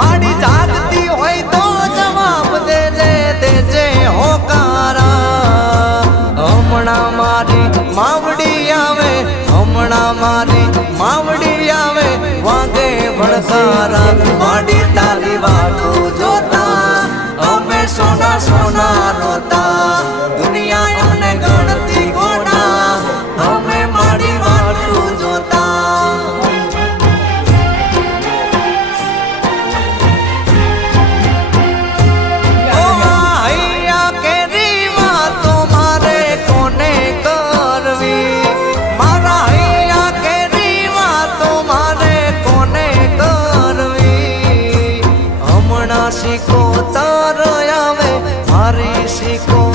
માડી જાગતી હોય તો જવાબ દેજે હોકારા હમણાં મારી માવડી આવે હમણાં મારી માવડી આવે વાગે ભડકારા માડી તારી વાતો જોતા અમે સોના સોના રોતા દુનિયા એમને ગણતી ગોડા અમે માડી વાતો જોતા શીખો તાર આવે મારી શીખો